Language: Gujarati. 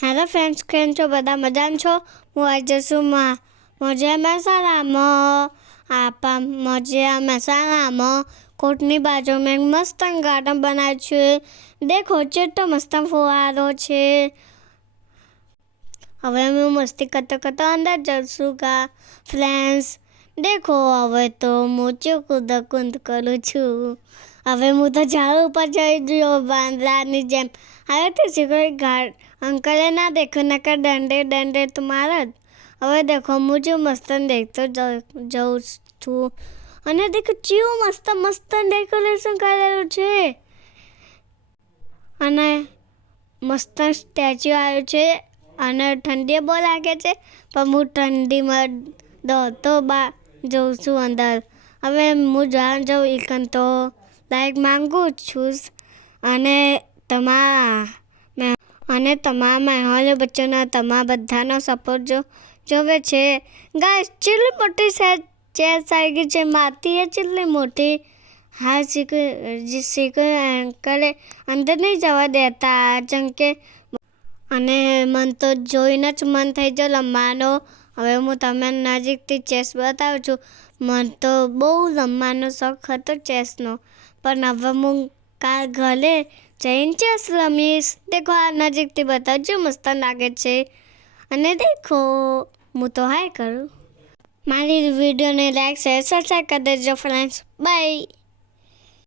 હેલો ફ્રેન્ડ્સ, કેમ છો? બધા મજામાં છો? હું આજે છું મોજે મહેસાણામાં કોર્ટની બાજુમાં એક મસ્ત ગાર્ડન બનાવ્યું છે. દેખો કેટલો મસ્ત ફુવારો છે. હવે હું મસ્તી કરતા અંદર જાઉં છું ફ્રેન્ડ્સ. દેખો હવે તો હું કૂદ કરું છું. હવે હું તો ઝાડ ઉપર જઈ ગયો વાંદરાની જેમ. હવે તો કોઈ અંકલે ના દેખો નકર દંડે તો મારે જ. હવે દેખો હું જો મસ્ત દેખતો જાઉં છું. અને દેખો કેવું મસ્ત ડેકોરેશન કરેલું છે. અને મસ્ત સ્ટેચ્યુ આવ્યું છે. અને ઠંડી બહુ લાગે છે, પણ હું ઠંડીમાં દોડતો જઉં છું અંદર. હવે હું જાઉં એકન તો લાઈક માંગુ છું. અને તમારા મહેમાનો વચ્ચેનો તમારા બધાનો સપોર્ટ જોવે છે. ગાઈસ ચેટલી મોટી ચેસ આવી ગઈ છે. માટી ચેટલી મોટી. હા શીખું અંકલે અંદર નહીં જવા દેતા જેમ કે. અને મન તો જોઈને જ મન થઈ જાય રમવાનો. હવે હું તમને નજીકથી ચેસ બતાવું છું. મને તો બહુ રમવાનો શોખ હતો ચેસનો. પણ હવે હું ઘરે જઈને ચેસ રમીશ. દેખો આ નજીકથી બતાવજો, મસ્ત લાગે છે. અને દેખો હું તો હાય કરું. મારી વિડીયોને લાઈક શેર સબસ્ક્રાઈબ કરી દેજો ફ્રેન્ડ્સ. બાય.